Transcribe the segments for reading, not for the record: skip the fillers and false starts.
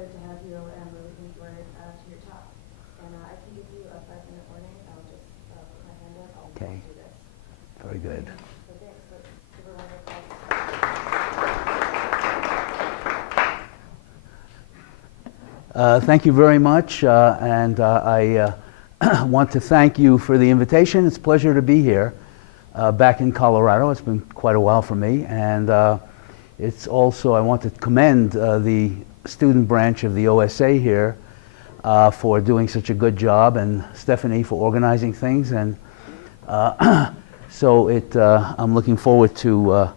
excited to have you and really enjoyed to your talk. And I can give you a 5-minute warning. I'll just put my hand up. I'll Okay. do this. Very good. So thanks. Let's give a round of applause. Thank you very much, and I want to thank you for the invitation. It's a pleasure to be here back in Colorado. It's been quite a while for me, and it's also, I want to commend the student branch of the OSA here for doing such a good job, and Stephanie for organizing things, and so I'm looking forward to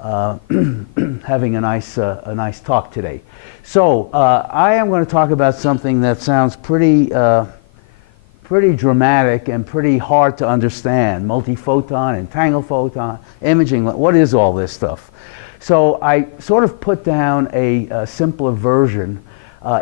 having a nice talk today. So I am going to talk about something that sounds pretty dramatic and pretty hard to understand. Multiphoton, entangled photon, imaging, what is all this stuff? So I sort of put down a simpler version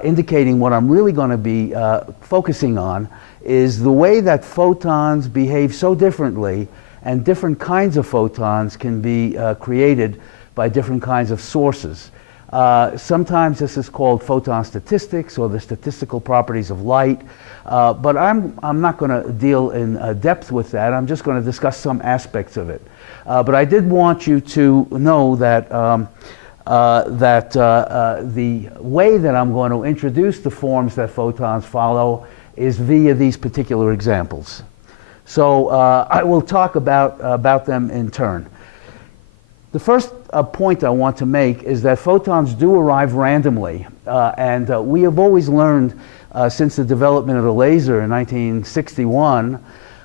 indicating what I'm really going to be focusing on is the way that photons behave so differently, and different kinds of photons can be created by different kinds of sources. Sometimes this is called photon statistics, or the statistical properties of light, but I'm not going to deal in depth with that. I'm just going to discuss some aspects of it. But I did want you to know that the way that I'm going to introduce the forms that photons follow is via these particular examples. So I will talk about them in turn. The first point I want to make is that photons do arrive randomly, and we have always learned since the development of the laser in 1961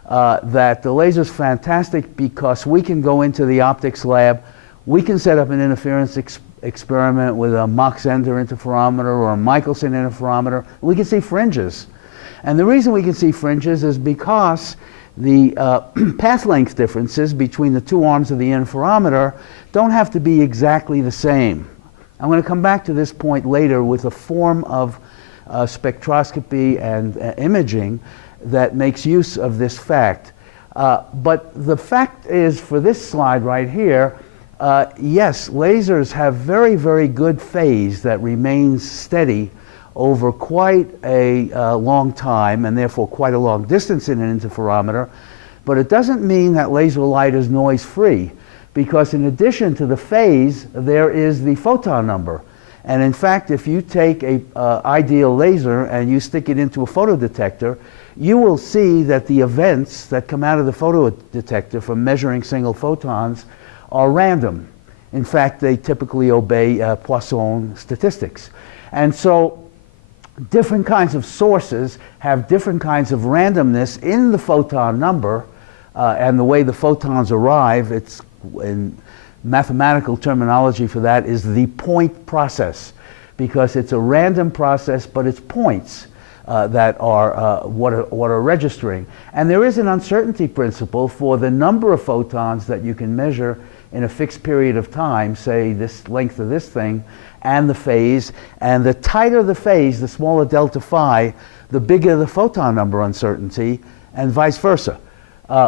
that the laser is fantastic because we can go into the optics lab, we can set up an interference experiment with a Mach-Zehnder interferometer or a Michelson interferometer. We can see fringes. And the reason we can see fringes is because the path length differences between the two arms of the interferometer don't have to be exactly the same. I'm going to come back to this point later with a form of spectroscopy and imaging that makes use of this fact. But the fact is, for this slide right here, yes, lasers have very, very good phase that remains steady over quite a long time, and therefore quite a long distance in an interferometer, but it doesn't mean that laser light is noise-free, because in addition to the phase, there is the photon number. And in fact, if you take a ideal laser and you stick it into a photodetector, you will see that the events that come out of the photodetector from measuring single photons are random. In fact, they typically obey Poisson statistics. And so different kinds of sources have different kinds of randomness in the photon number, and the way the photons arrive, it's in mathematical terminology for that is the point process, because it's a random process, but it's points that are what are registering. And there is an uncertainty principle for the number of photons that you can measure in a fixed period of time, say this length of this thing, and the phase. And the tighter the phase, the smaller delta phi, the bigger the photon number uncertainty, and vice versa.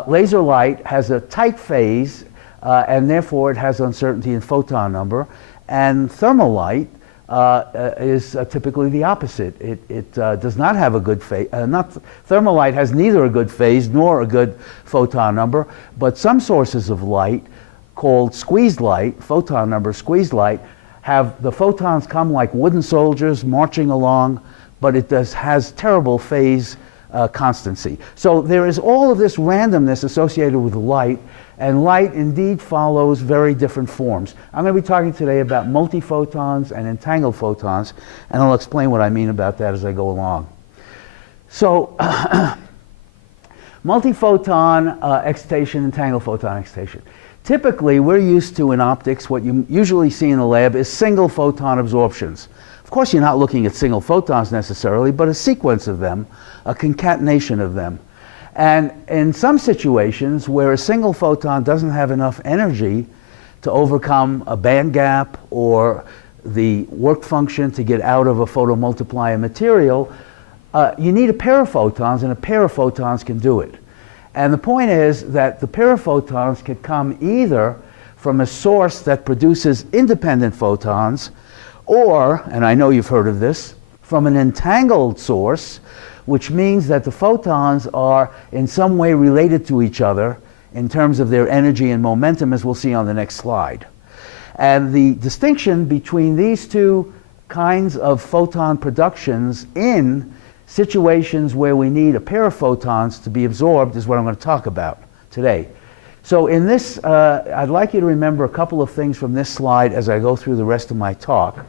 Laser light has a tight phase, and therefore it has uncertainty in photon number. And thermal light is typically the opposite. It does not have a good phase. Thermal light has neither a good phase nor a good photon number, but some sources of light called squeezed light, photon number squeezed light, have the photons come like wooden soldiers marching along, but it has terrible phase constancy. So there is all of this randomness associated with light, and light indeed follows very different forms. I'm going to be talking today about multiphotons and entangled photons, and I'll explain what I mean about that as I go along. So multiphoton excitation, entangled photon excitation. Typically, we're used to in optics, what you usually see in the lab is single photon absorptions. Of course, you're not looking at single photons necessarily, but a sequence of them, a concatenation of them. And in some situations where a single photon doesn't have enough energy to overcome a band gap or the work function to get out of a photomultiplier material, you need a pair of photons, and a pair of photons can do it. And the point is that the pair of photons can come either from a source that produces independent photons, or, and I know you've heard of this, from an entangled source, which means that the photons are in some way related to each other in terms of their energy and momentum, as we'll see on the next slide. And the distinction between these two kinds of photon productions in situations where we need a pair of photons to be absorbed is what I'm going to talk about today. So in this, I'd like you to remember a couple of things from this slide as I go through the rest of my talk.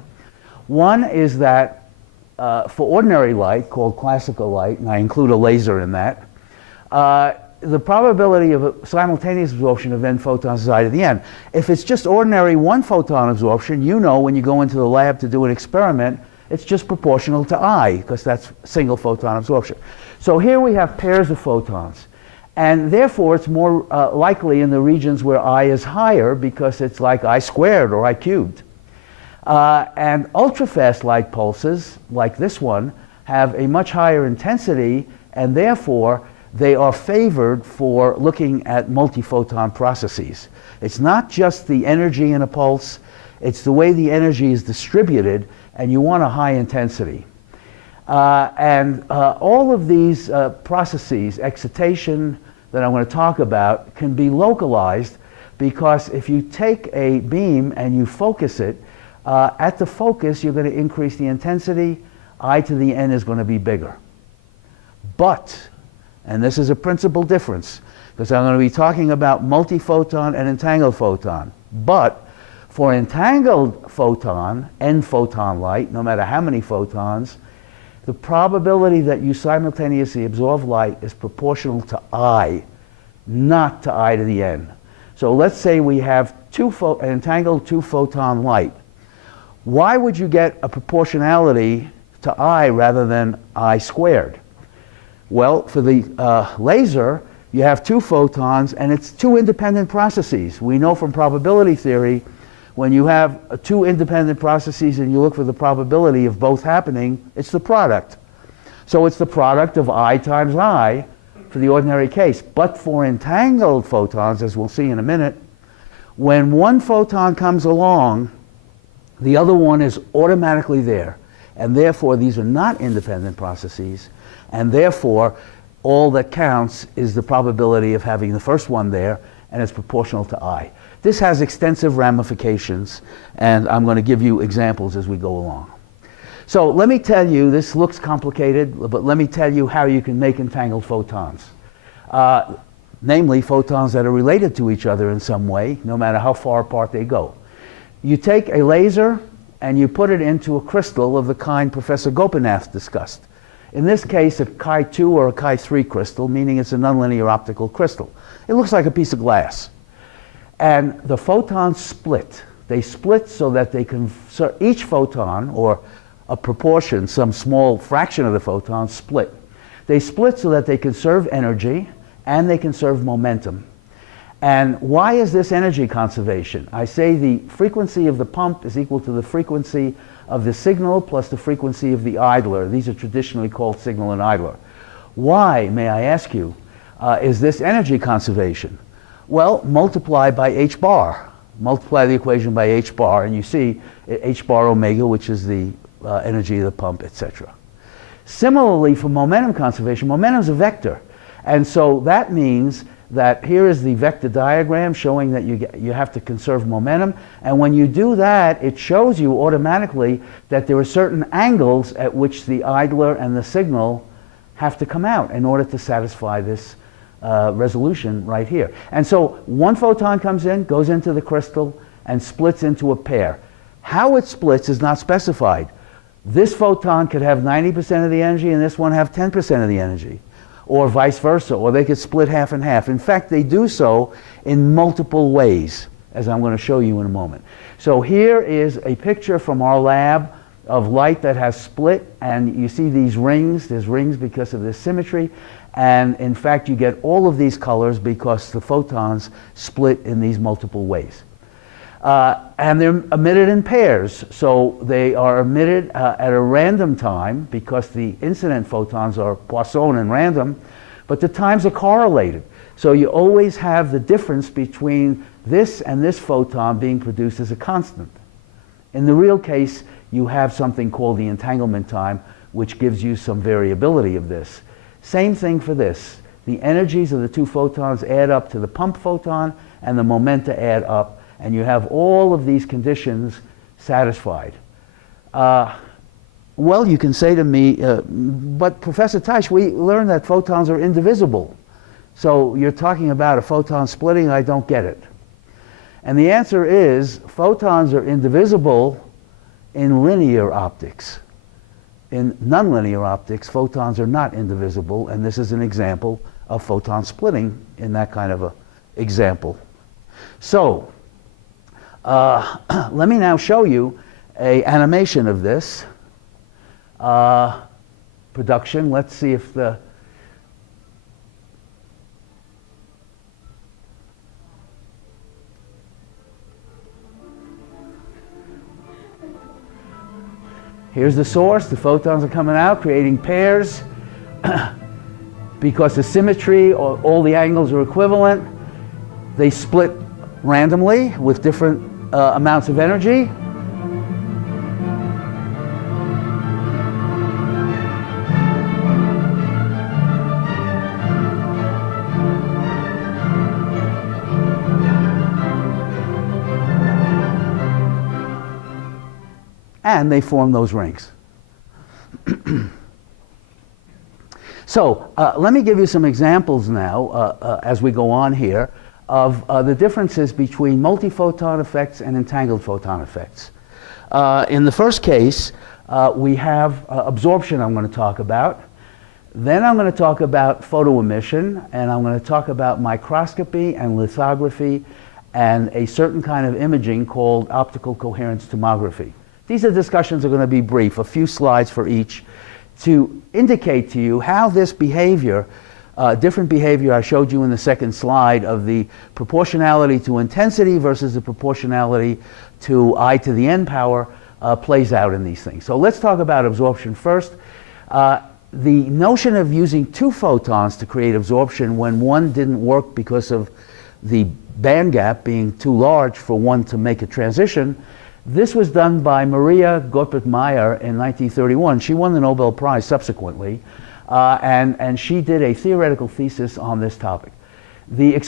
One is that for ordinary light, called classical light, and I include a laser in that, the probability of a simultaneous absorption of n photons is I to the n. If it's just ordinary one photon absorption, you know when you go into the lab to do an experiment, it's just proportional to I, because that's single photon absorption. So here we have pairs of photons, and therefore it's more likely in the regions where I is higher, because it's like I squared or I cubed. And ultra-fast light pulses, like this one, have a much higher intensity, and therefore they are favored for looking at multiphoton processes. It's not just the energy in a pulse, it's the way the energy is distributed, and you want a high intensity. All of these processes, excitation that I'm going to talk about, can be localized, because if you take a beam and you focus it, at the focus you're going to increase the intensity, I to the n is going to be bigger. But, and this is a principal difference, because I'm going to be talking about multiphoton and entangled photon, but for entangled photon, n photon light, no matter how many photons, the probability that you simultaneously absorb light is proportional to I, not to I to the n. So let's say we have an entangled two photon light. Why would you get a proportionality to I rather than I squared? Well, for the laser, you have two photons, and it's two independent processes. We know from probability theory, when you have two independent processes and you look for the probability of both happening, it's the product. So it's the product of I times I for the ordinary case. But for entangled photons, as we'll see in a minute, when one photon comes along, the other one is automatically there. And therefore, these are not independent processes. And therefore, all that counts is the probability of having the first one there, and it's proportional to I. This has extensive ramifications, and I'm going to give you examples as we go along. So let me tell you, this looks complicated, but let me tell you how you can make entangled photons. Namely, photons that are related to each other in some way, no matter how far apart they go. You take a laser and you put it into a crystal of the kind Professor Gopinath discussed. In this case, a Chi2 or a Chi3 crystal, meaning it's a nonlinear optical crystal. It looks like a piece of glass. And the photons split. They split so that they can, each photon, or a proportion, some small fraction of the photons, split. They split so that they conserve energy and they conserve momentum. And why is this energy conservation? I say the frequency of the pump is equal to the frequency of the signal plus the frequency of the idler. These are traditionally called signal and idler. Why, may I ask you, is this energy conservation? Well, multiply by h bar. Multiply the equation by h bar, and you see h bar omega, which is the energy of the pump, etc. Similarly, for momentum conservation, momentum is a vector. And so that means that here is the vector diagram showing that you have to conserve momentum. And when you do that, it shows you automatically that there are certain angles at which the idler and the signal have to come out in order to satisfy this resolution right here. And so one photon comes in, goes into the crystal, and splits into a pair. How it splits is not specified. This photon could have 90% of the energy and this one have 10% of the energy, or vice versa, or they could split half and half. In fact, they do so in multiple ways, as I'm going to show you in a moment. So here is a picture from our lab of light that has split, and you see these rings. There's rings because of this symmetry, and in fact you get all of these colors because the photons split in these multiple ways. And they're emitted in pairs, so they are emitted at a random time because the incident photons are Poisson and random, but the times are correlated. So you always have the difference between this and this photon being produced as a constant. In the real case, you have something called the entanglement time, which gives you some variability of this. Same thing for this. The energies of the two photons add up to the pump photon, and the momenta add up, and you have all of these conditions satisfied. Well, you can say to me, but Professor Teich, we learned that photons are indivisible. So you're talking about a photon splitting? I don't get it. And the answer is, photons are indivisible in linear optics. In nonlinear optics, photons are not indivisible, and this is an example of photon splitting in that kind of a example. So, let me now show you an animation of this production. Let's see if the here's the source. The photons are coming out, creating pairs. Because the symmetry, all the angles are equivalent, they split randomly with different amounts of energy. And they form those rings. So let me give you some examples now, as we go on here, of the differences between multiphoton effects and entangled photon effects. In the first case, we have absorption I'm going to talk about. Then I'm going to talk about photoemission, and I'm going to talk about microscopy and lithography and a certain kind of imaging called optical coherence tomography. These are discussions are going to be brief, a few slides for each, to indicate to you how this behavior, different behavior I showed you in the second slide of the proportionality to intensity versus the proportionality to I to the n power plays out in these things. So let's talk about absorption first. The notion of using two photons to create absorption when one didn't work because of the band gap being too large for one to make a transition, this was done by Maria Gottfried-Meyer in 1931. She won the Nobel Prize subsequently, and she did a theoretical thesis on this topic. The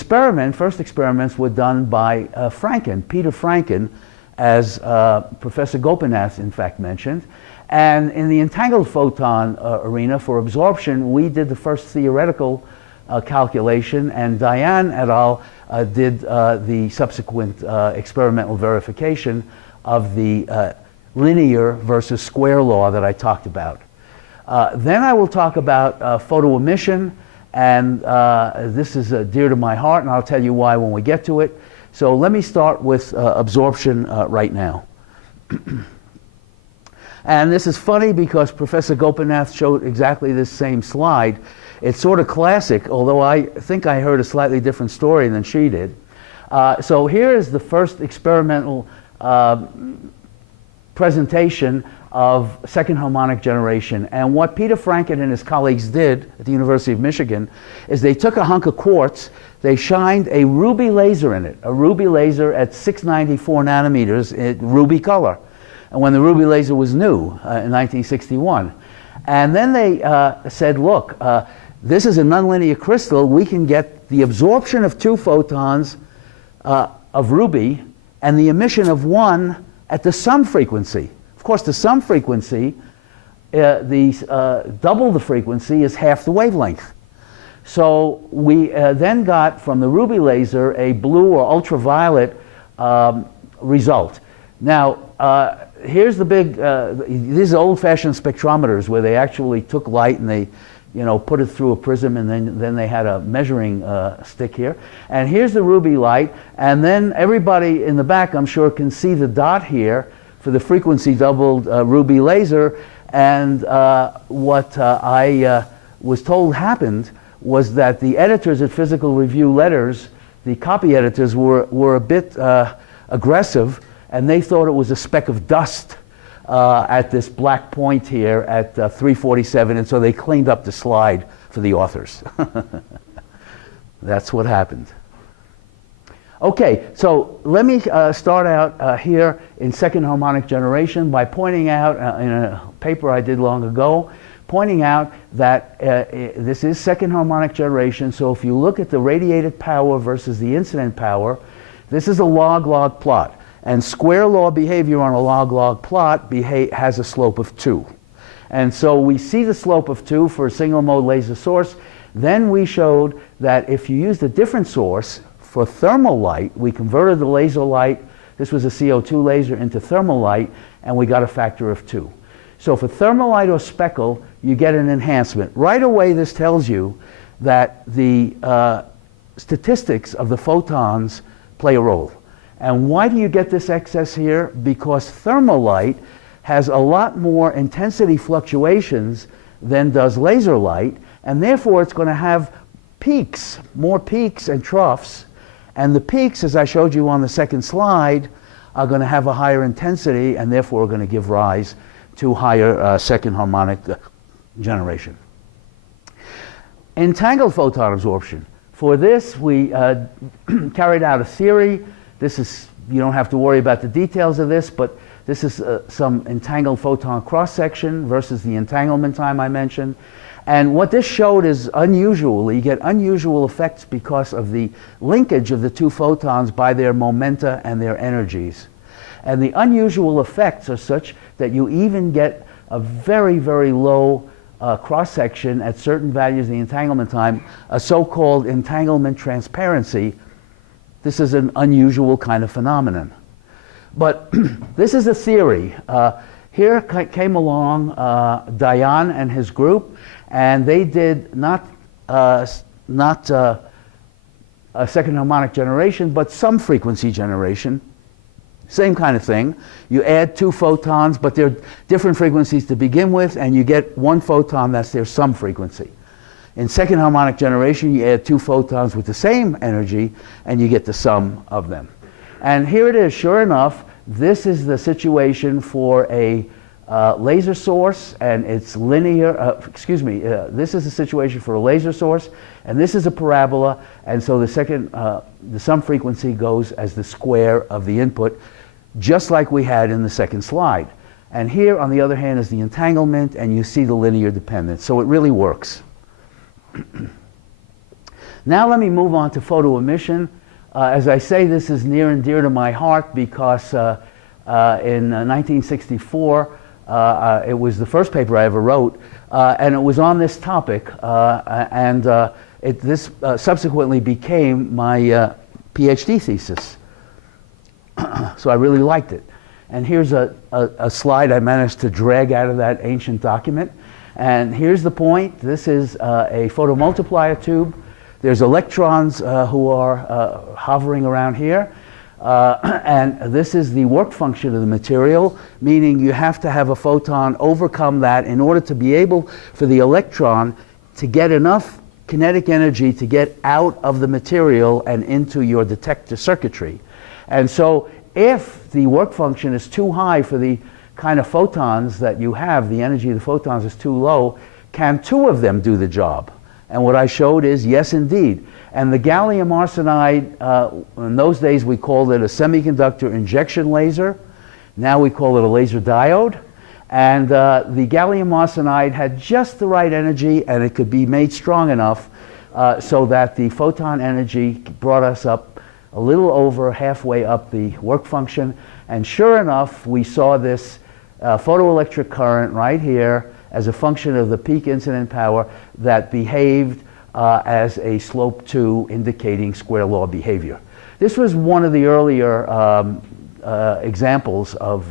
first experiments were done by Peter Franken, as Professor Gopinath in fact mentioned. And in the entangled photon arena for absorption, we did the first theoretical calculation, and Diane et al. Did the subsequent experimental verification of the linear versus square law that I talked about. Then I will talk about photoemission, and this is dear to my heart, and I'll tell you why when we get to it. So let me start with absorption right now. And this is funny because Professor Gopinath showed exactly this same slide. It's sort of classic, although I think I heard a slightly different story than she did. So here is the first experimental presentation of second harmonic generation. And what Peter Franken and his colleagues did at the University of Michigan is they took a hunk of quartz, they shined a ruby laser in it, a ruby laser at 694 nanometers in ruby color, and when the ruby laser was new in 1961. And then they said, look, this is a nonlinear crystal. We can get the absorption of two photons of ruby and the emission of one at the sum frequency. Of course, the sum frequency, double the frequency is half the wavelength. So we then got from the ruby laser a blue or ultraviolet result. Now, here's the big, these are old-fashioned spectrometers where they actually took light and they put it through a prism, and then they had a measuring stick here. And here's the ruby light, and then everybody in the back, I'm sure, can see the dot here for the frequency doubled ruby laser. And what I was told happened was that the editors at Physical Review Letters, the copy editors, were a bit aggressive, and they thought it was a speck of dust at this black point here at 347, and so they cleaned up the slide for the authors. That's what happened. Okay, so let me start out here in second harmonic generation by pointing out in a paper I did long ago, pointing out that this is second harmonic generation. So if you look at the radiated power versus the incident power, this is a log-log plot. And square law behavior on a log-log plot has a slope of 2. And so we see the slope of 2 for a single mode laser source. Then we showed that if you used a different source for thermal light, we converted the laser light, this was a CO2 laser, into thermal light, and we got a factor of 2. So for thermal light or speckle, you get an enhancement. Right away, this tells you that the statistics of the photons play a role. And why do you get this excess here? Because thermal light has a lot more intensity fluctuations than does laser light, and therefore it's going to have peaks, more peaks and troughs. And the peaks, as I showed you on the second slide, are going to have a higher intensity and therefore are going to give rise to higher second harmonic generation. Entangled photon absorption. For this, we carried out a theory. This is, you don't have to worry about the details of this, but this is some entangled photon cross-section versus the entanglement time I mentioned. And what this showed is unusual. You get unusual effects because of the linkage of the two photons by their momenta and their energies. And the unusual effects are such that you even get a very, very low cross-section at certain values of the entanglement time, a so-called entanglement transparency. This is an unusual kind of phenomenon. But this is a theory. Here came along Dayan and his group, and they did not a second harmonic generation, but some frequency generation. Same kind of thing. You add two photons, but they're different frequencies to begin with, and you get one photon that's their sum frequency. In second harmonic generation, you add two photons with the same energy, and you get the sum of them. And here it is, sure enough, this is the situation for a laser source, and it's linear, this is the situation for a laser source, and this is a parabola, and so the sum frequency goes as the square of the input, just like we had in the second slide. And here, on the other hand, is the entanglement, and you see the linear dependence, so it really works. Now let me move on to photoemission. As I say, this is near and dear to my heart because in 1964, it was the first paper I ever wrote, and it was on this topic, this subsequently became my PhD thesis. So I really liked it. And here's a slide I managed to drag out of that ancient document. And here's the point. This is a photomultiplier tube. There's electrons who are hovering around here. And this is the work function of the material, meaning you have to have a photon overcome that in order to be able for the electron to get enough kinetic energy to get out of the material and into your detector circuitry. And so if the work function is too high for the kind of photons that you have, the energy of the photons is too low, can two of them do the job? And what I showed is yes, indeed. And the gallium arsenide, in those days we called it a semiconductor injection laser. Now we call it a laser diode. And the gallium arsenide had just the right energy, and it could be made strong enough so that the photon energy brought us up a little over halfway up the work function. And sure enough, we saw this photoelectric current right here as a function of the peak incident power that behaved as a slope 2 indicating square law behavior. This was one of the earlier examples of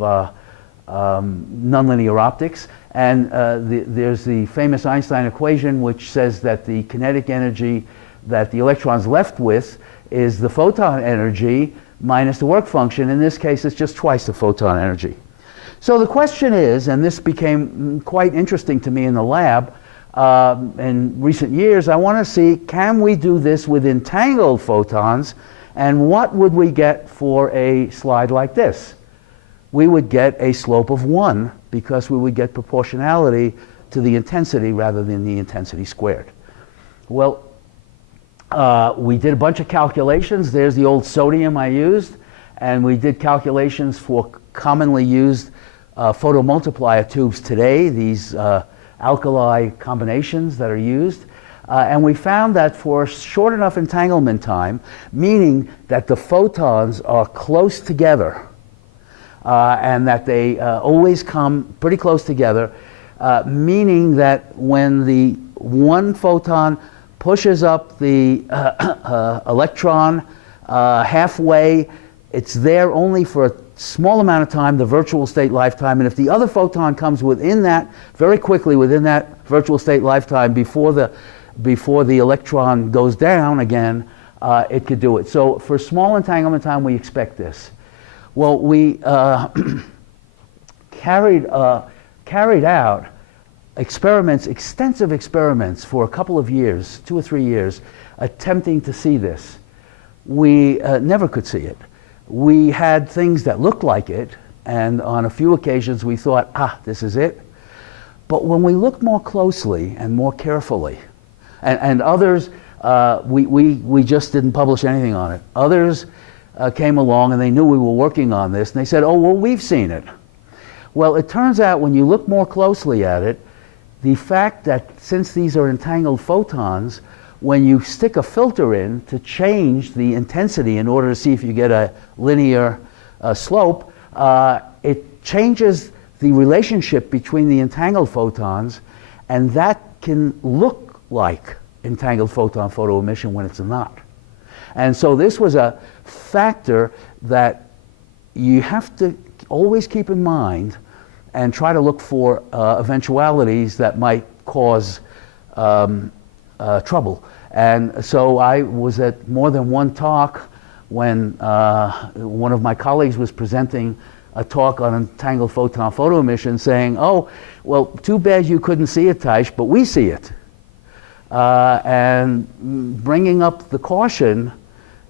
nonlinear optics, and there's the famous Einstein equation which says that the kinetic energy that the electron's left with is the photon energy minus the work function. In this case, it's just twice the photon energy. So the question is, and this became quite interesting to me in the lab in recent years, I want to see, can we do this with entangled photons, and what would we get for a slide like this? We would get a slope of 1 because we would get proportionality to the intensity rather than the intensity squared. Well, We did a bunch of calculations. There's the old sodium I used, and we did calculations for commonly used photomultiplier tubes today, these alkali combinations that are used. And we found that for short enough entanglement time, meaning that the photons are close together, and that they always come pretty close together, meaning that when the one photon pushes up the electron halfway, it's there only for a small amount of time, the virtual state lifetime, and if the other photon comes within that, very quickly within that virtual state lifetime before the electron goes down again, it could do it. So for small entanglement time, we expect this. Well, we carried out experiments, extensive experiments for a couple of years, 2 or 3 years, attempting to see this. We never could see it. We had things that looked like it, and on a few occasions we thought, this is it. But when we looked more closely and more carefully, and others, we just didn't publish anything on it. Others came along and they knew we were working on this, and they said, oh, well, we've seen it. Well, it turns out when you look more closely at it, the fact that since these are entangled photons, when you stick a filter in to change the intensity in order to see if you get a linear slope, it changes the relationship between the entangled photons, and that can look like entangled photon photoemission when it's not. And so this was a factor that you have to always keep in mind and try to look for eventualities that might cause trouble. And so I was at more than one talk when one of my colleagues was presenting a talk on entangled photon photoemission, saying, oh, well, too bad you couldn't see it, Teich, but we see it. And bringing up the caution,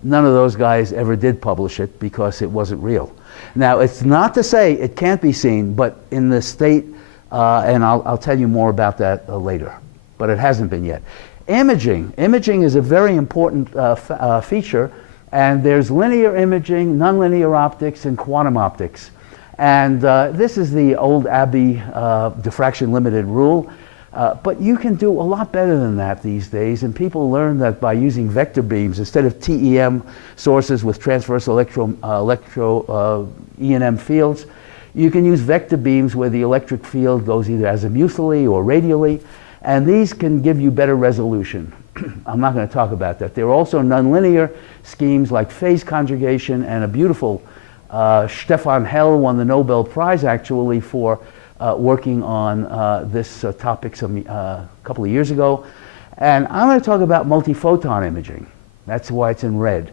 none of those guys ever did publish it because it wasn't real. Now, it's not to say it can't be seen, but in the state, and I'll tell you more about that later, but it hasn't been yet. Imaging is a very important feature, and there's linear imaging, nonlinear optics, and quantum optics. And this is the old Abbey diffraction limited rule. But you can do a lot better than that these days, and people learn that by using vector beams instead of TEM sources with transverse E&M fields. You can use vector beams where the electric field goes either azimuthally or radially, and these can give you better resolution. I'm not going to talk about that. There are also nonlinear schemes like phase conjugation, and a beautiful Stefan Hell won the Nobel Prize actually for working on this topic a couple of years ago. And I'm going to talk about multiphoton imaging. That's why it's in red.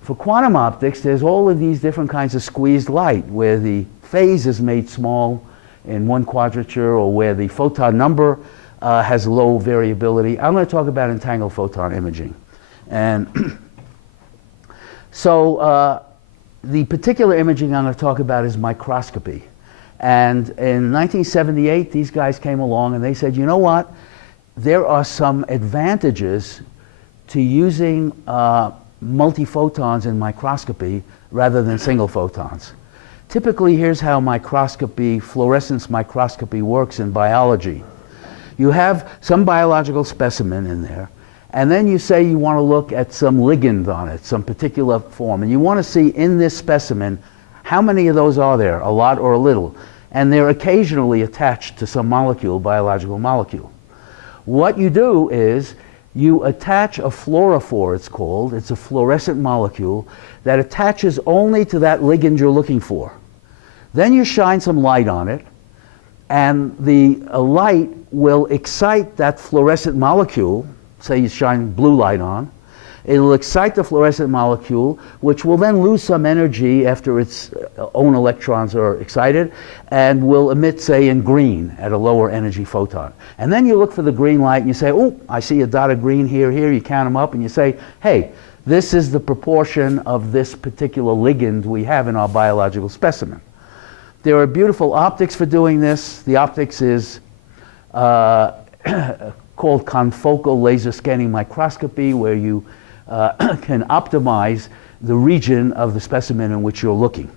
For quantum optics, there's all of these different kinds of squeezed light where the phase is made small in one quadrature, or where the photon number has low variability. I'm going to talk about entangled photon imaging. And so the particular imaging I'm going to talk about is microscopy. And in 1978, these guys came along and they said, you know what? There are some advantages to using multiphotons in microscopy rather than single photons. Typically, here's how microscopy, fluorescence microscopy works in biology. You have some biological specimen in there, and then you say you want to look at some ligand on it, some particular form, and you want to see in this specimen how many of those are there, a lot or a little, and they're occasionally attached to some molecule, biological molecule. What you do is you attach a fluorophore, it's called. It's a fluorescent molecule that attaches only to that ligand you're looking for. Then you shine some light on it, and the light will excite that fluorescent molecule. Say you shine blue light on. It'll excite the fluorescent molecule, which will then lose some energy after its own electrons are excited, and will emit, say, in green at a lower energy photon. And then you look for the green light and you say, oh, I see a dot of green here, you count them up, and you say, hey, this is the proportion of this particular ligand we have in our biological specimen. There are beautiful optics for doing this. The optics is called confocal laser scanning microscopy, where you can optimize the region of the specimen in which you're looking.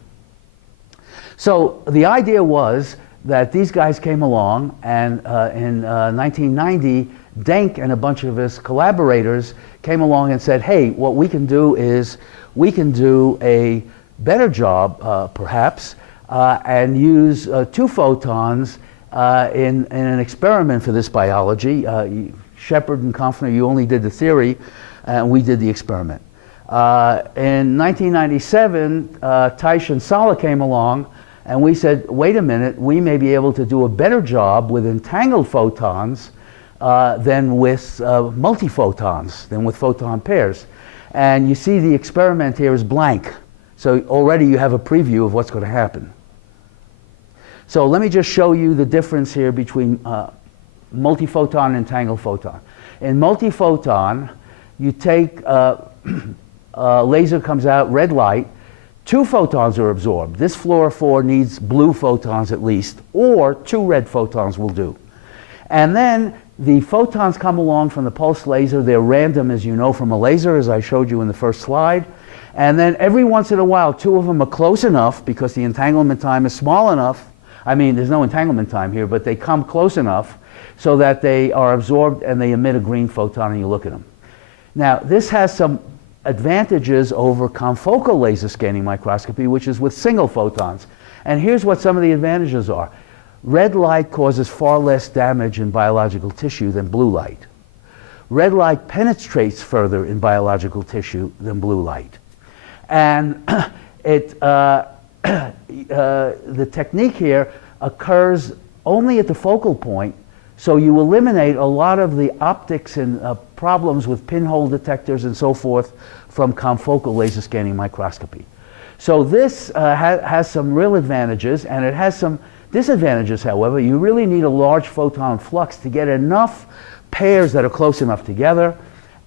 So the idea was that these guys came along, and in 1990, Denk and a bunch of his collaborators came along and said, hey, what we can do is we can do a better job, perhaps, and use 2 photons in an experiment for this biology. Shepard and Kampfner, you only did the theory, and we did the experiment. In 1997, Teich and Sala came along, and we said, wait a minute, we may be able to do a better job with entangled photons than with multiphotons, than with photon pairs. And you see the experiment here is blank. So already you have a preview of what's going to happen. So let me just show you the difference here between multiphoton and entangled photon. In multiphoton, you take laser comes out, red light, 2 photons are absorbed. This fluorophore needs blue photons at least, or 2 red photons will do. And then the photons come along from the pulse laser. They're random, as you know, from a laser, as I showed you in the first slide. And then every once in a while, 2 of them are close enough because the entanglement time is small enough. I mean, there's no entanglement time here, but they come close enough so that they are absorbed and they emit a green photon, and you look at them. Now, this has some advantages over confocal laser scanning microscopy, which is with single photons. And here's what some of the advantages are. Red light causes far less damage in biological tissue than blue light. Red light penetrates further in biological tissue than blue light. And the technique here occurs only at the focal point, so you eliminate a lot of the optics and problems with pinhole detectors and so forth from confocal laser scanning microscopy. So this has some real advantages, and it has some disadvantages, however. You really need a large photon flux to get enough pairs that are close enough together,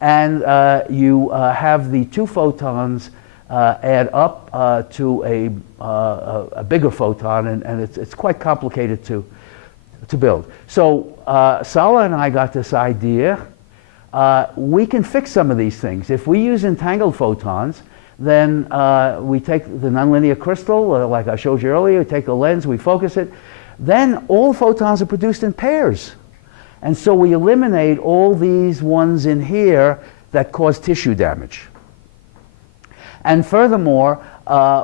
and you have the 2 photons add up to a bigger photon, and it's quite complicated to build. So Sala and I got this idea. We can fix some of these things. If we use entangled photons, then we take the nonlinear crystal, like I showed you earlier, we take a lens, we focus it, then all photons are produced in pairs. And so we eliminate all these ones in here that cause tissue damage. And furthermore,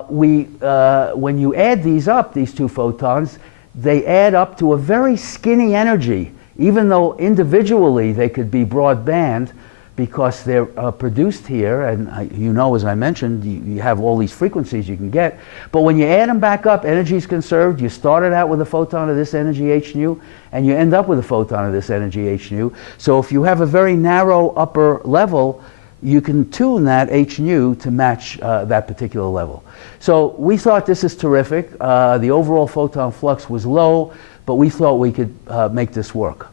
when you add these up, these 2 photons, they add up to a very skinny energy, even though individually they could be broadband because they're produced here, and you know, as I mentioned, you have all these frequencies you can get. But when you add them back up, energy is conserved. You started out with a photon of this energy h nu, and you end up with a photon of this energy h nu. So if you have a very narrow upper level, you can tune that h nu to match that particular level. So we thought this is terrific. The overall photon flux was low, but we thought we could make this work.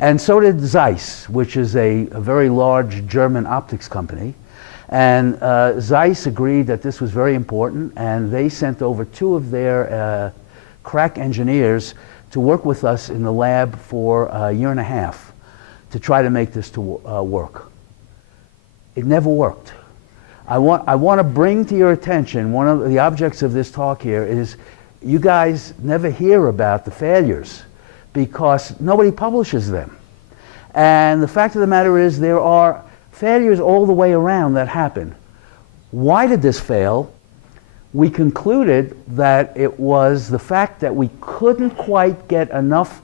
And so did Zeiss, which is a very large German optics company. And Zeiss agreed that this was very important, and they sent over 2 of their crack engineers to work with us in the lab for a year and a half to try to make this to work. It never worked. I want to bring to your attention, one of the objects of this talk here is you guys never hear about the failures because nobody publishes them. And the fact of the matter is there are failures all the way around that happen. Why did this fail? We concluded that it was the fact that we couldn't quite get enough,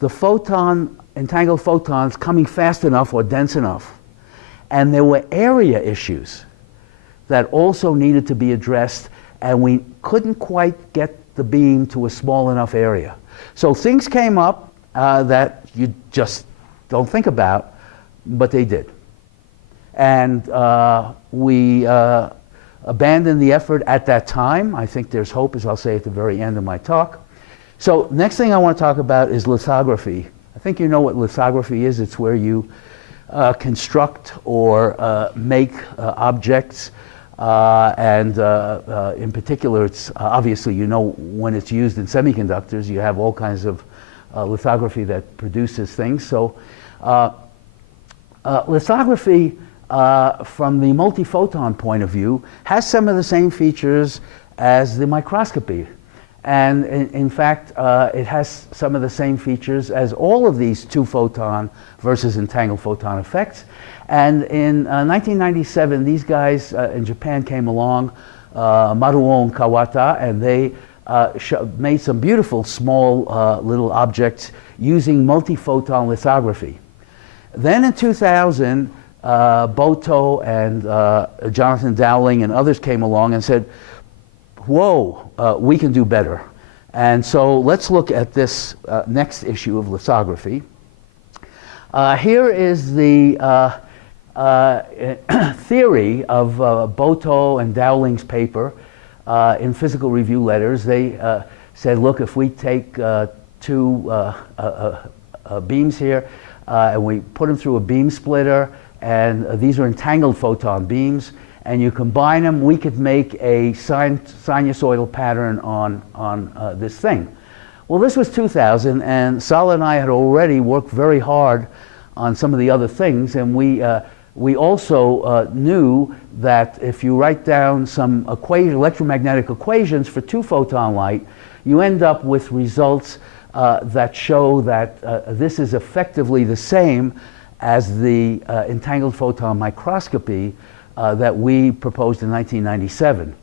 entangled photons coming fast enough or dense enough. And there were area issues that also needed to be addressed, and we couldn't quite get the beam to a small enough area. So things came up that you just don't think about, but they did. And we abandoned the effort at that time. I think there's hope, as I'll say at the very end of my talk. So next thing I want to talk about is lithography. I think you know what lithography is. It's where you construct or make objects, and in particular, it's obviously, you know, when it's used in semiconductors, you have all kinds of lithography that produces things. So lithography from the multiphoton point of view, has some of the same features as the microscopy. And in fact, it has some of the same features as all of these two-photon versus entangled photon effects. And in 1997, these guys in Japan came along, Maruo and Kawata, and they made some beautiful small little objects using multiphoton lithography. Then in 2000, Boto and Jonathan Dowling and others came along and said, whoa, we can do better. And so let's look at this next issue of lithography. Here is the theory of Boto and Dowling's paper in Physical Review Letters. They said, look, if we take two beams here and we put them through a beam splitter, and these are entangled photon beams, and you combine them, we could make a sinusoidal pattern on this thing. Well, this was 2000, and Sala and I had already worked very hard on some of the other things, and we also knew that if you write down some electromagnetic equations for two-photon light, you end up with results that show that this is effectively the same as the entangled photon microscopy that we proposed in 1997.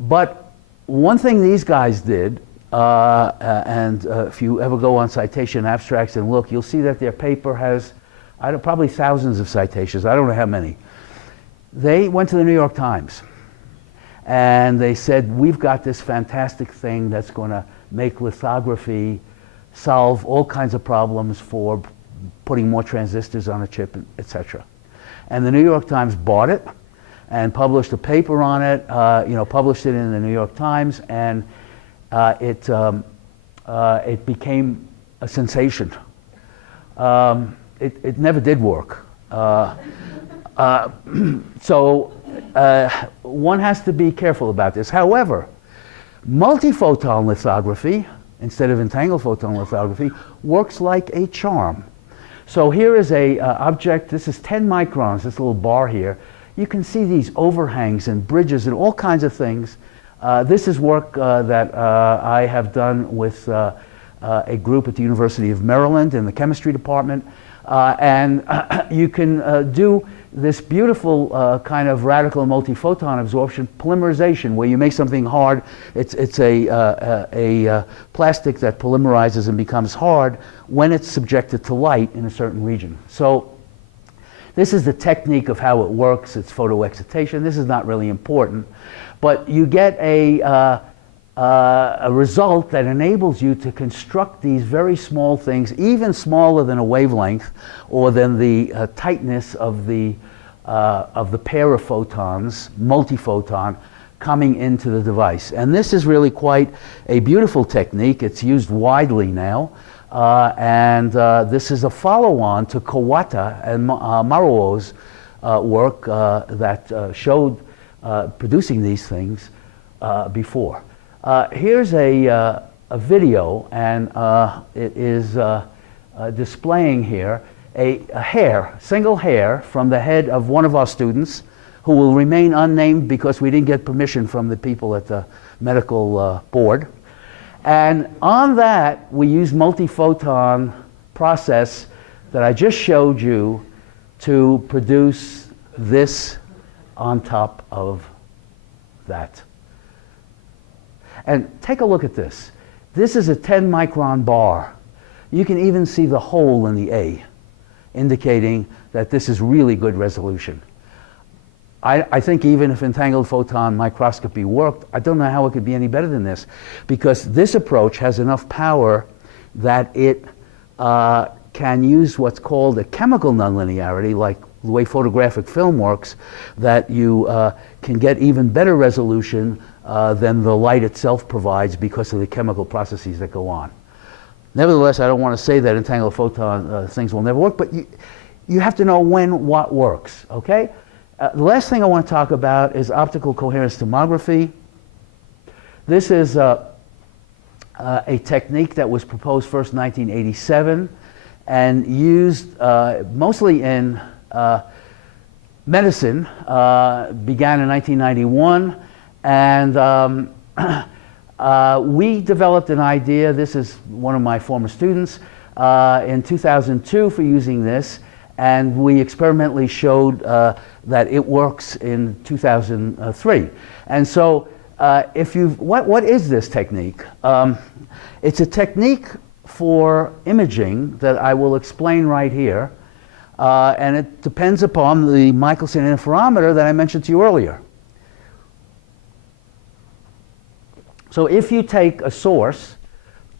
But one thing these guys did, and if you ever go on Citation Abstracts and look, you'll see that their paper has probably thousands of citations. I don't know how many. They went to the New York Times and they said, we've got this fantastic thing that's going to make lithography solve all kinds of problems for putting more transistors on a chip, etc. And the New York Times bought it and published a paper on it, published it in the New York Times, and it became a sensation. It never did work. So one has to be careful about this. However, multiphoton lithography, instead of entangled photon lithography, works like a charm. So here is a object. This is 10 microns, this little bar here. You can see these overhangs and bridges and all kinds of things. This is work that I have done with a group at the University of Maryland in the chemistry department. And you can do this beautiful kind of radical multiphoton absorption polymerization, where you make something hard. It's a plastic that polymerizes and becomes hard when it's subjected to light in a certain region. So this is the technique of how it works. It's photoexcitation. This is not really important, but you get a result that enables you to construct these very small things, even smaller than a wavelength or than the tightness of the pair of photons, multiphoton, coming into the device. And this is really quite a beautiful technique. It's used widely now. And this is a follow-on to Kawata and Maruo's work that showed producing these things before. Here's a video, and it is displaying here a hair, single hair from the head of one of our students, who will remain unnamed because we didn't get permission from the people at the medical board. And on that, we use multiphoton process that I just showed you to produce this on top of that. And take a look at this. This is a 10 micron bar. You can even see the hole in the A, indicating that this is really good resolution. I think even if entangled photon microscopy worked, I don't know how it could be any better than this, because this approach has enough power that it can use what's called a chemical nonlinearity, like the way photographic film works, that you can get even better resolution than the light itself provides because of the chemical processes that go on. Nevertheless, I don't want to say that entangled photon things will never work, but you have to know when what works, okay? The last thing I want to talk about is optical coherence tomography. This is a technique that was proposed first in 1987 and used mostly in medicine began in 1991, and we developed an idea. This is one of my former students in 2002 for using this, and we experimentally showed that it works in 2003. And so what is this technique? It's a technique for imaging that I will explain right here, and it depends upon the Michelson interferometer that I mentioned to you earlier. So if you take a source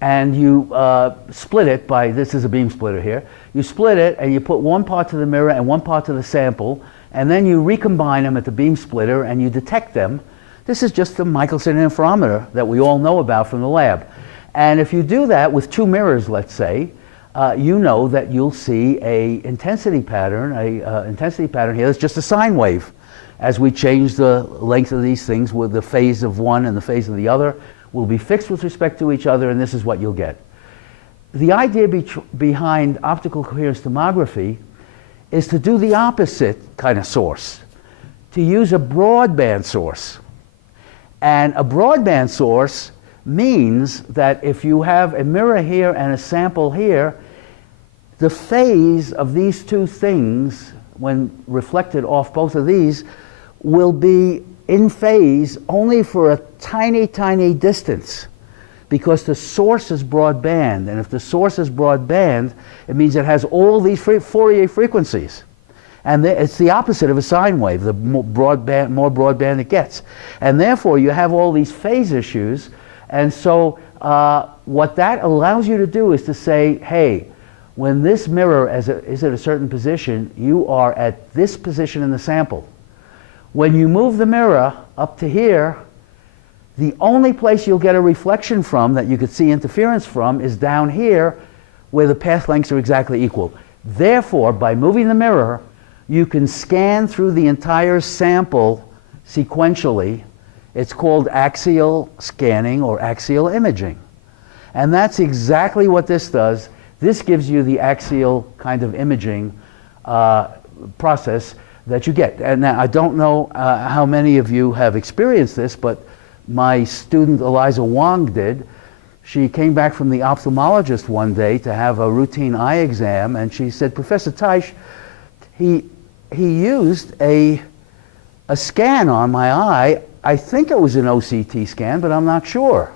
and you split it by, this is a beam splitter here, you split it and you put one part to the mirror and one part to the sample, and then you recombine them at the beam splitter and you detect them. This is just the Michelson interferometer that we all know about from the lab. And if you do that with two mirrors, let's say, you know that you'll see a intensity pattern here that's just a sine wave. As we change the length of these things, with the phase of one and the phase of the other will be fixed with respect to each other, and this is what you'll get. The idea behind optical coherence tomography is to do the opposite kind of source, to use a broadband source. And a broadband source means that if you have a mirror here and a sample here, the phase of these two things, when reflected off both of these, will be in phase only for a tiny, tiny distance, because the source is broadband. And if the source is broadband, it means it has all these Fourier frequencies. And it's the opposite of a sine wave. The more broadband it gets. And therefore, you have all these phase issues. And so what that allows you to do is to say, hey, when this mirror is at a certain position, you are at this position in the sample. When you move the mirror up to here, the only place you'll get a reflection from that you could see interference from is down here, where the path lengths are exactly equal. Therefore, by moving the mirror, you can scan through the entire sample sequentially. It's called axial scanning or axial imaging. And that's exactly what this does. This gives you the axial kind of imaging process that you get. And now, I don't know how many of you have experienced this, but my student Eliza Wong did. She came back from the ophthalmologist one day to have a routine eye exam, and she said, Professor Teich, he used a scan on my eye. I think it was an OCT scan, but I'm not sure.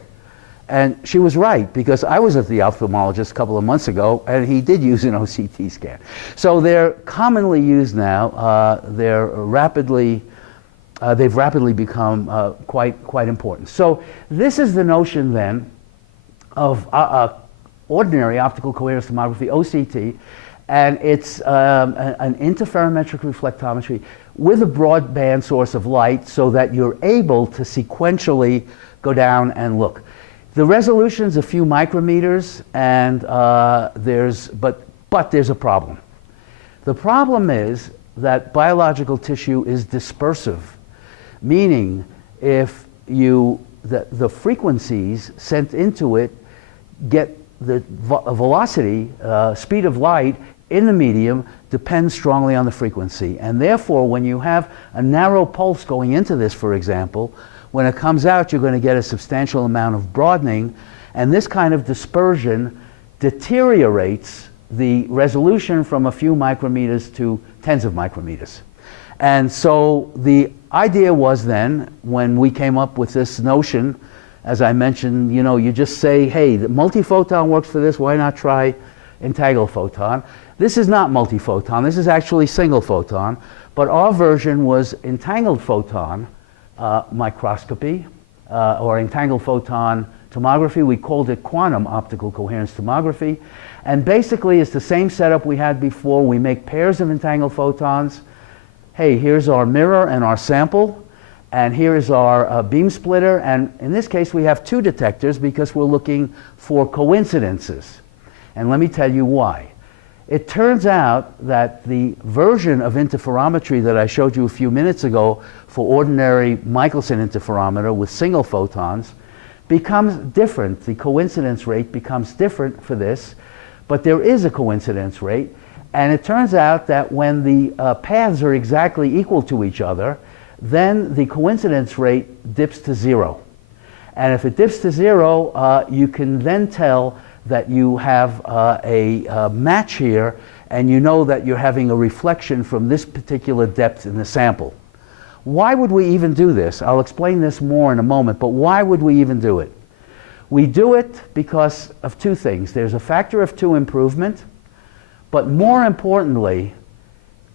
And she was right, because I was at the ophthalmologist a couple of months ago, and he did use an OCT scan. So they're commonly used now. They've rapidly become quite important. So this is the notion then of ordinary optical coherence tomography, OCT, and it's an interferometric reflectometry with a broadband source of light, so that you're able to sequentially go down and look. The resolution's a few micrometers, and there's a problem. The problem is that biological tissue is dispersive, meaning if the frequencies sent into it get the velocity, speed of light in the medium depends strongly on the frequency. And therefore, when you have a narrow pulse going into this, for example, when it comes out, you're going to get a substantial amount of broadening, and this kind of dispersion deteriorates the resolution from a few micrometers to tens of micrometers. And so the idea was then, when we came up with this notion, as I mentioned, you just say, hey, the multiphoton works for this, why not try entangled photon? This is not multiphoton, this is actually single photon, but our version was entangled photon microscopy, or entangled photon tomography. We called it quantum optical coherence tomography. And basically it's the same setup we had before. We make pairs of entangled photons. Hey, here's our mirror and our sample, and here is our beam splitter, and in this case we have two detectors because we're looking for coincidences. And let me tell you why. It turns out that the version of interferometry that I showed you a few minutes ago for ordinary Michelson interferometer with single photons becomes different. The coincidence rate becomes different for this, but there is a coincidence rate, And it turns out that when the paths are exactly equal to each other, then the coincidence rate dips to 0. And if it dips to 0, you can then tell that you have a match here, and you know that you're having a reflection from this particular depth in the sample. Why would we even do this? I'll explain this more in a moment, but why would we even do it? We do it because of two things. There's a factor of 2 improvement, but more importantly,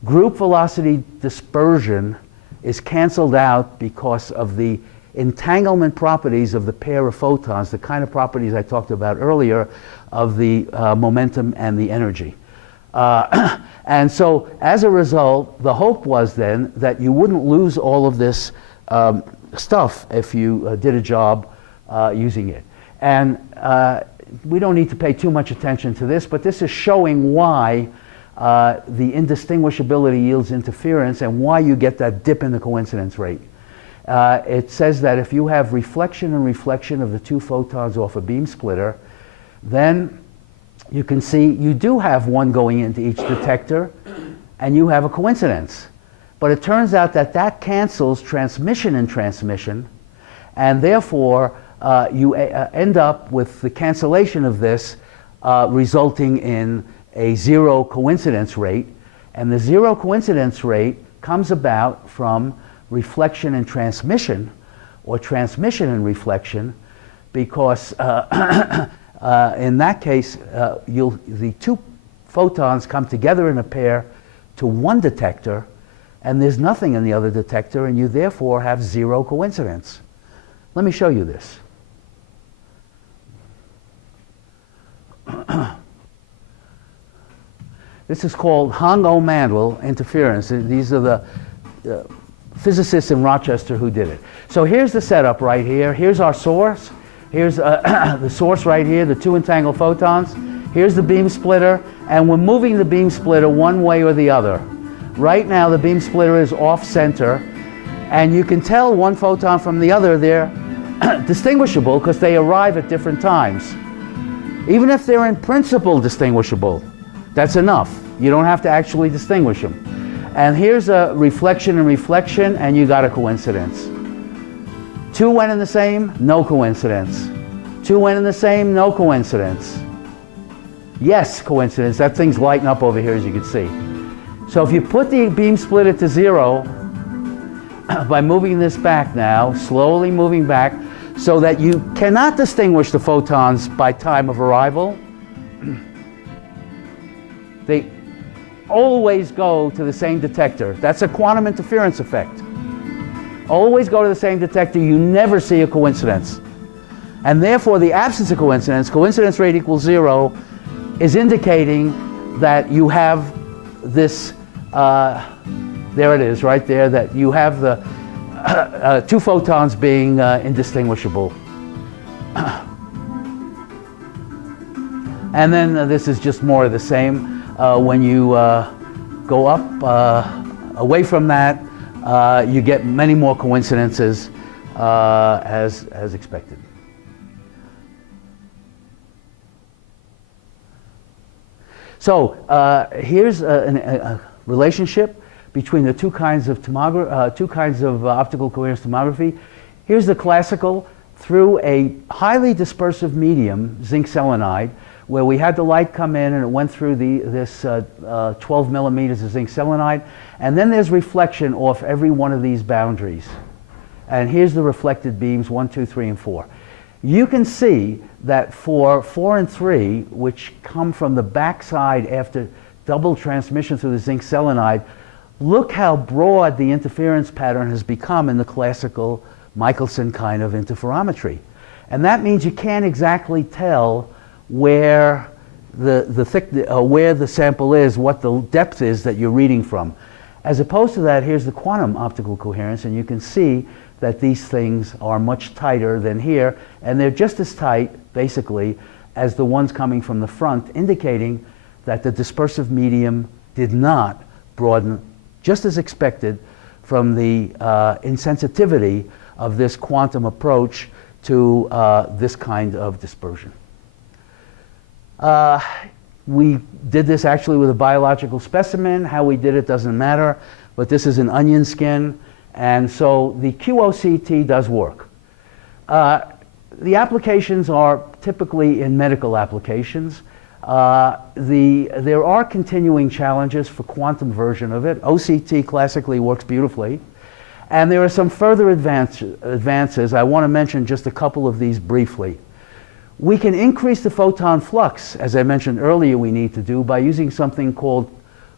group velocity dispersion is canceled out because of the entanglement properties of the pair of photons, the kind of properties I talked about earlier of the momentum and the energy. And so as a result, the hope was then that you wouldn't lose all of this stuff if you did a job using it. And we don't need to pay too much attention to this, but this is showing why the indistinguishability yields interference and why you get that dip in the coincidence rate. It says that if you have reflection and reflection of the 2 photons off a beam splitter, then you can see you do have one going into each detector, and you have a coincidence. But it turns out that that cancels transmission and transmission, and therefore you end up with the cancellation of this resulting in a 0 coincidence rate. And the 0 coincidence rate comes about from reflection and transmission, or transmission and reflection, because in that case, the 2 photons come together in a pair to one detector, and there's nothing in the other detector, and you therefore have 0 coincidence. Let me show you this. This is called Hong-O-Mandel interference. These are the physicists in Rochester who did it. So here's the setup right here. Here's our source. Here's the source right here, the 2 entangled photons. Here's the beam splitter, and we're moving the beam splitter one way or the other. Right now the beam splitter is off center, and you can tell one photon from the other. They're distinguishable because they arrive at different times. Even if they're in principle distinguishable, that's enough. You don't have to actually distinguish them. And here's a reflection and reflection, and you got a coincidence. 2 went in the same, no coincidence. 2 went in the same, no coincidence. Yes, coincidence. That thing's lighting up over here, as you can see. So if you put the beam splitter to 0, by moving this back now, slowly moving back, so that you cannot distinguish the photons by time of arrival, they always go to the same detector. That's a quantum interference effect. Always go to the same detector. You never see a coincidence. And therefore, the absence of coincidence rate equals 0, is indicating that you have this, there it is, right there, that you have the 2 photons being indistinguishable. And then this is just more of the same. When you go up away from that, you get many more coincidences as expected. So here's a relationship between the two kinds of optical coherence tomography. Here's the classical through a highly dispersive medium, zinc selenide, where we had the light come in and it went through this 12 millimeters of zinc selenide, and then there's reflection off every one of these boundaries. And here's the reflected beams, 1, 2, 3, and 4. You can see that for 4 and 3, which come from the backside after double transmission through the zinc selenide, look how broad the interference pattern has become in the classical Michelson kind of interferometry. And that means you can't exactly tell where where the sample is, what the depth is that you're reading from. As opposed to that, here's the quantum optical coherence, and you can see that these things are much tighter than here, and they're just as tight, basically, as the ones coming from the front, indicating that the dispersive medium did not broaden, just as expected, from the insensitivity of this quantum approach to this kind of dispersion. We did this actually with a biological specimen. How we did it doesn't matter, but this is an onion skin, and so the QOCT does work. The applications are typically in medical applications. There are continuing challenges for quantum version of it. OCT classically works beautifully. And there are some further advances. I want to mention just a couple of these briefly. We can increase the photon flux, as I mentioned earlier we need to do, by using something called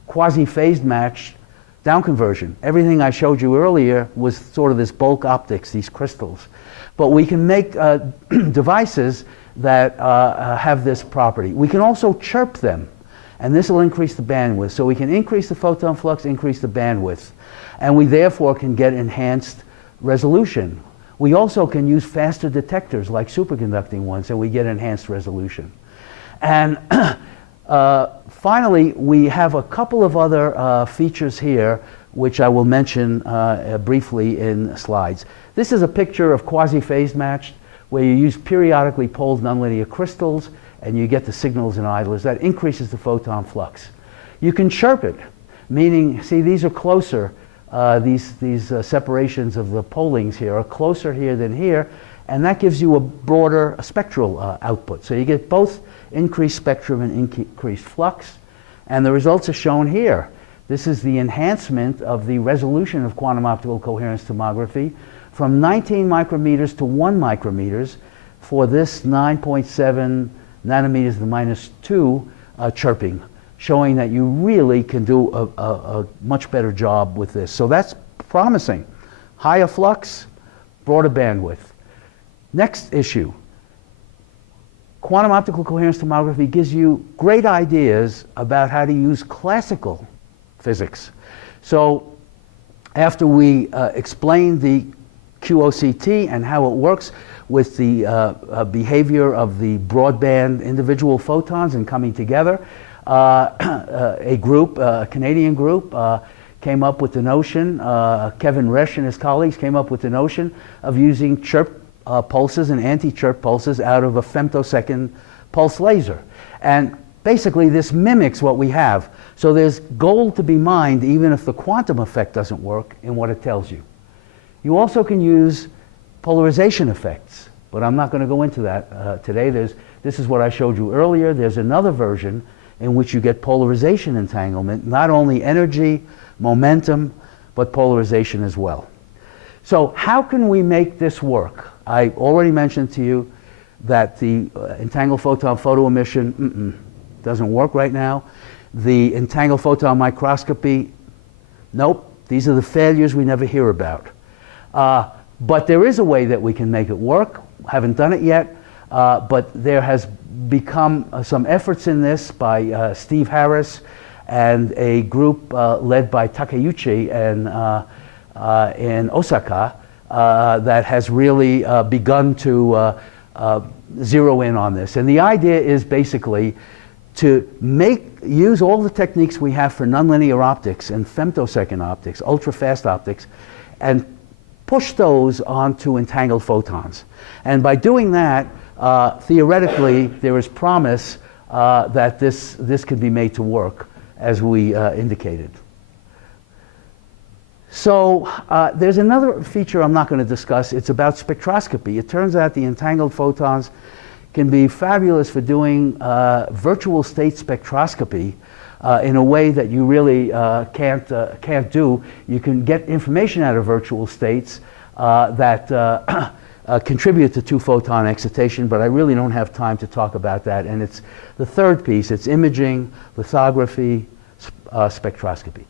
quasi-phase matched down conversion. Everything I showed you earlier was sort of this bulk optics, these crystals. But we can make devices that have this property. We can also chirp them, and this will increase the bandwidth. So we can increase the photon flux, increase the bandwidth, and we therefore can get enhanced resolution. We also can use faster detectors like superconducting ones, and we get enhanced resolution. And finally, we have a couple of other features here which I will mention briefly in slides. This is a picture of quasi-phase matched, where you use periodically poled nonlinear crystals and you get the signals in idlers. That increases the photon flux. You can chirp it, meaning, see, these are closer. These separations of the polings here are closer here than here, and that gives you a broader spectral output. So you get both increased spectrum and increased flux, and the results are shown here. This is the enhancement of the resolution of quantum optical coherence tomography from 19 micrometers to 1 micrometers for this 9.7 nanometers to the -2 chirping, showing that you really can do a much better job with this. So that's promising. Higher flux, broader bandwidth. Next issue. Quantum optical coherence tomography gives you great ideas about how to use classical physics. So after we explained the QOCT and how it works with the behavior of the broadband individual photons and coming together, a group, a Canadian group, came up with the notion, Kevin Resch and his colleagues came up with the notion of using chirp pulses and anti-chirp pulses out of a femtosecond pulse laser. And basically this mimics what we have. So there's gold to be mined even if the quantum effect doesn't work in what it tells you. You also can use polarization effects, but I'm not going to go into that today. This is what I showed you earlier. There's another version in which you get polarization entanglement, not only energy, momentum, but polarization as well. So how can we make this work? I already mentioned to you that the entangled photon photo emission doesn't work right now. The entangled photon microscopy, nope, these are the failures we never hear about. But there is a way that we can make it work. Haven't done it yet, but there has become some efforts in this by Steve Harris and a group led by Takeuchi in Osaka that has really begun to zero in on this. And the idea is basically to use all the techniques we have for nonlinear optics and femtosecond optics, ultra-fast optics, and push those onto entangled photons. And by doing that, theoretically, there is promise that this could be made to work, as we indicated. So there's another feature I'm not going to discuss. It's about spectroscopy. It turns out the entangled photons can be fabulous for doing virtual state spectroscopy in a way that you really can't do. You can get information out of virtual states that contribute to two-photon excitation, but I really don't have time to talk about that. And it's the third piece. It's imaging, lithography, spectroscopy.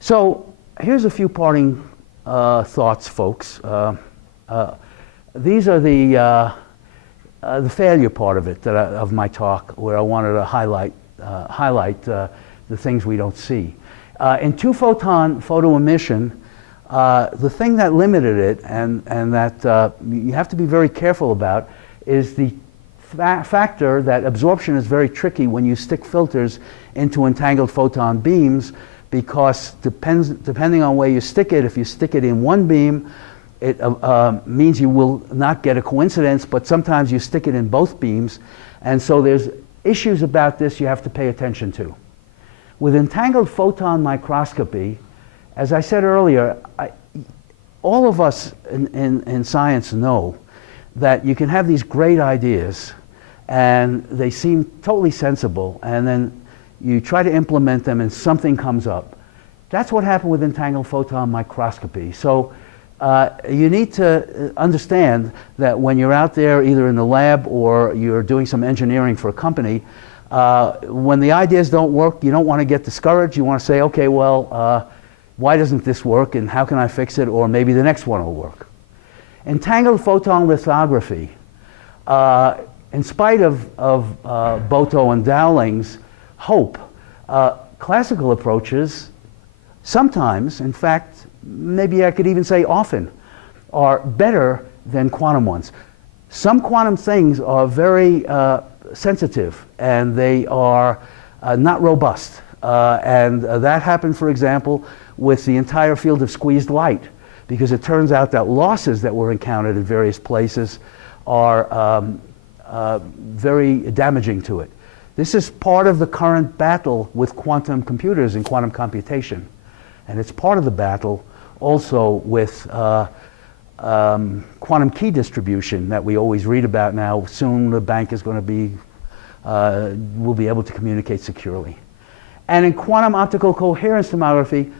So here's a few parting thoughts, folks. These are the failure part of it of my talk, where I wanted to highlight the things we don't see. In two-photon photo emission, the thing that limited it and that you have to be very careful about is the factor that absorption is very tricky when you stick filters into entangled photon beams, because depending on where you stick it, if you stick it in one beam, it means you will not get a coincidence, but sometimes you stick it in both beams, and so there's issues about this you have to pay attention to. With entangled photon microscopy, as I said earlier, all of us in science know that you can have these great ideas and they seem totally sensible, and then you try to implement them and something comes up. That's what happened with entangled photon microscopy. So you need to understand that when you're out there either in the lab or you're doing some engineering for a company, when the ideas don't work, you don't want to get discouraged. You want to say, okay, well, why doesn't this work and how can I fix it, or maybe the next one will work. Entangled photon lithography, in spite of Boto and Dowling's hope, classical approaches sometimes, in fact, maybe I could even say often, are better than quantum ones. Some quantum things are very sensitive and they are not robust. And that happened, for example, with the entire field of squeezed light, because it turns out that losses that were encountered in various places are very damaging to it. This is part of the current battle with quantum computers and quantum computation. And it's part of the battle also with quantum key distribution that we always read about now. Soon the bank is going to be, will be able to communicate securely. And in quantum optical coherence tomography,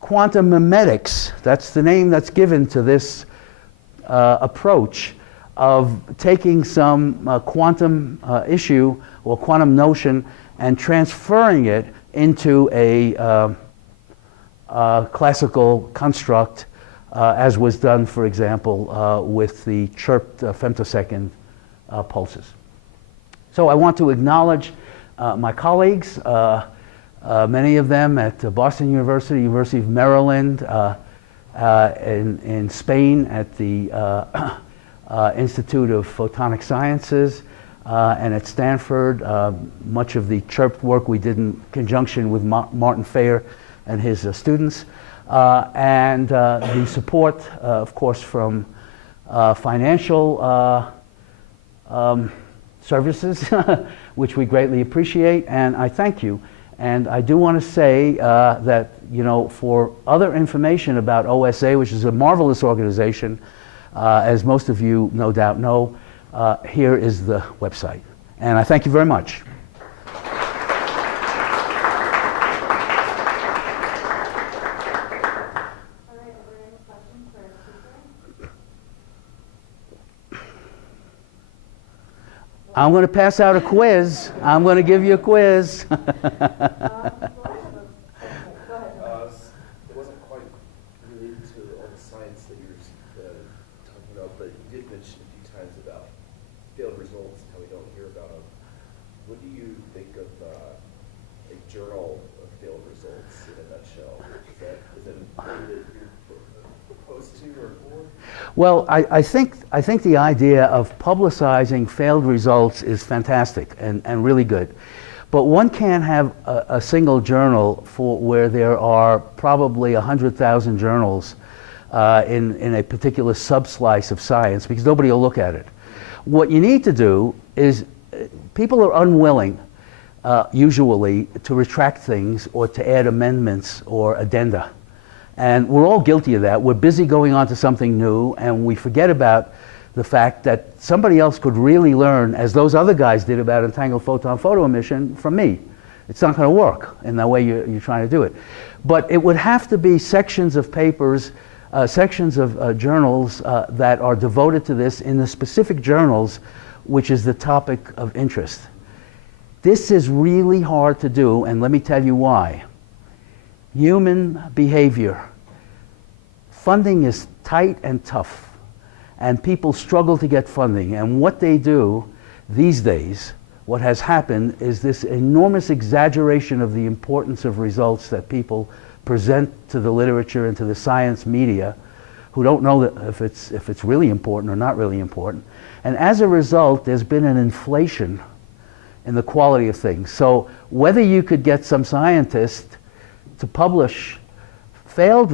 quantum memetics, that's the name that's given to this approach of taking some quantum issue or quantum notion and transferring it into a classical construct, as was done, for example, with the chirped femtosecond pulses. So I want to acknowledge my colleagues, many of them at Boston University, University of Maryland, in Spain at the Institute of Photonic Sciences, and at Stanford. Much of the chirped work we did in conjunction with Martin Fayer and his students, and the support, of course, from financial services, which we greatly appreciate, and I thank you. And I do want to say that, you know, for other information about OSA, which is a marvelous organization, as most of you no doubt know, here is the website. And I thank you very much. I'm going to pass out a quiz. I'm going to give you a quiz. It wasn't quite related to all the science that you were talking about, but you did mention a few times about failed results and how we don't hear about them. What do you think of a journal of failed results in a nutshell? Is that something that you're opposed to or for? Well, I think the idea of publicizing failed results is fantastic and really good. But one can't have a single journal for where there are probably 100,000 journals in a particular sub-slice of science, because nobody will look at it. What you need to do is, people are unwilling, usually, to retract things or to add amendments or addenda. And we're all guilty of that. We're busy going on to something new, and we forget about the fact that somebody else could really learn, as those other guys did about entangled photon photo emission, from me. It's not going to work in the way you're trying to do it. But it would have to be sections of papers, sections of journals that are devoted to this in the specific journals, which is the topic of interest. This is really hard to do, and let me tell you why. Human behavior. Funding is tight and tough, and people struggle to get funding. And what they do these days, what has happened, is this enormous exaggeration of the importance of results that people present to the literature and to the science media, who don't know that if it's really important or not really important. And as a result, there's been an inflation in the quality of things. So whether you could get some scientist to publish well,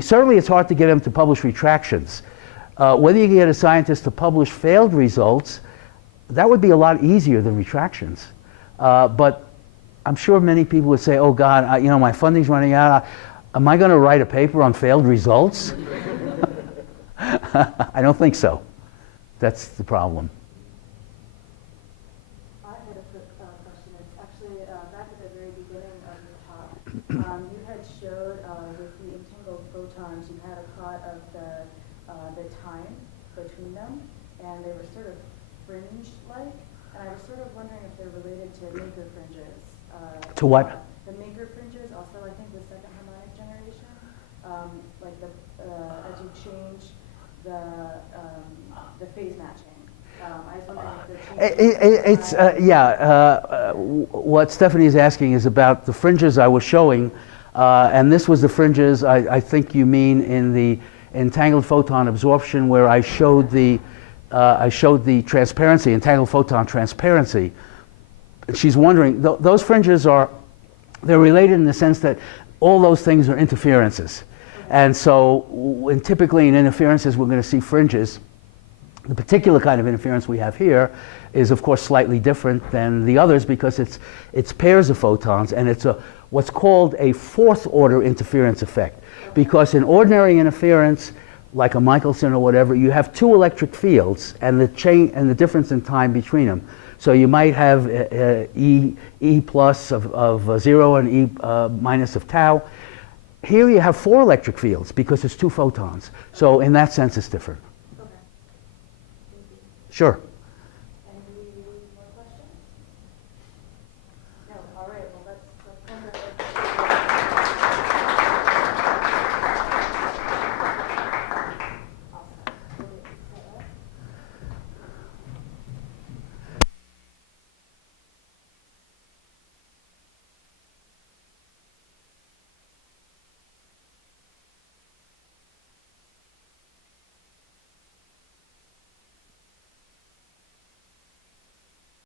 certainly it's hard to get them to publish retractions. Whether you can get a scientist to publish failed results, that would be a lot easier than retractions. But I'm sure many people would say, oh God, my funding's running out. Am I going to write a paper on failed results? I don't think so. That's the problem. I had a quick question. It's actually back at the very beginning of your talk. You had showed with the entangled photons, you had a plot of the time between them, and they were sort of fringe-like. And I was sort of wondering if they're related to maker fringes. To what? The maker fringes, also I think the second harmonic generation, like as you change the phase matching. I was wondering if they're changing. What Stephanie is asking is about the fringes I was showing, and this was the fringes I think you mean in the entangled photon absorption, where I showed the transparency, entangled photon transparency. She's wondering, those fringes they're related in the sense that all those things are interferences. And so typically in interferences we're going to see fringes. The particular kind of interference we have here is of course slightly different than the others because it's pairs of photons, and it's what's called a fourth order interference effect. Because in ordinary interference, like a Michelson or whatever, you have two electric fields and the difference in time between them. So you might have E plus of 0 and E minus of tau. Here you have four electric fields because it's two photons. So in that sense it's different. Okay. Thank you. Sure.